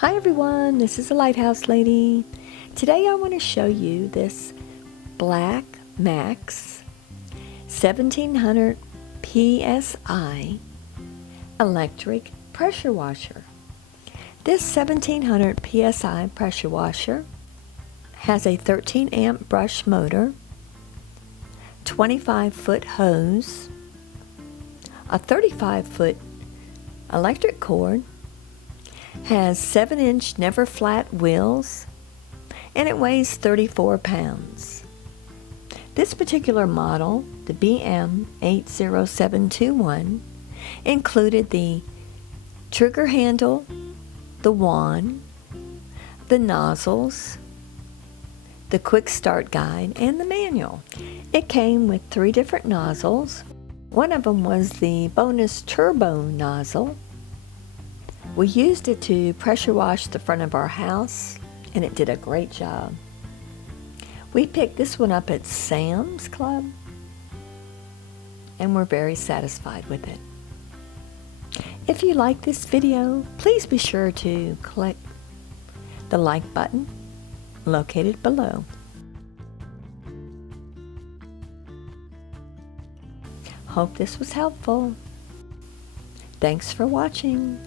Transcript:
Hi everyone, this is the Lighthouse lady. Today I want to show you this Blackmax 1700 PSI electric pressure washer. This 1700 PSI pressure washer has a 13 amp brush motor, 25-foot hose, a 35-foot electric cord, has 7-inch never flat wheels, and it weighs 34 pounds. This particular model, the BM80721, included the trigger handle, the wand, the nozzles, the quick start guide, and the manual. It came with 3 different nozzles. One of them was the bonus turbo nozzle. We used it to pressure wash the front of our house, and it did a great job. We picked this one up at Sam's Club, and we're very satisfied with it. If you like this video, please be sure to click the like button located below. Hope this was helpful. Thanks for watching.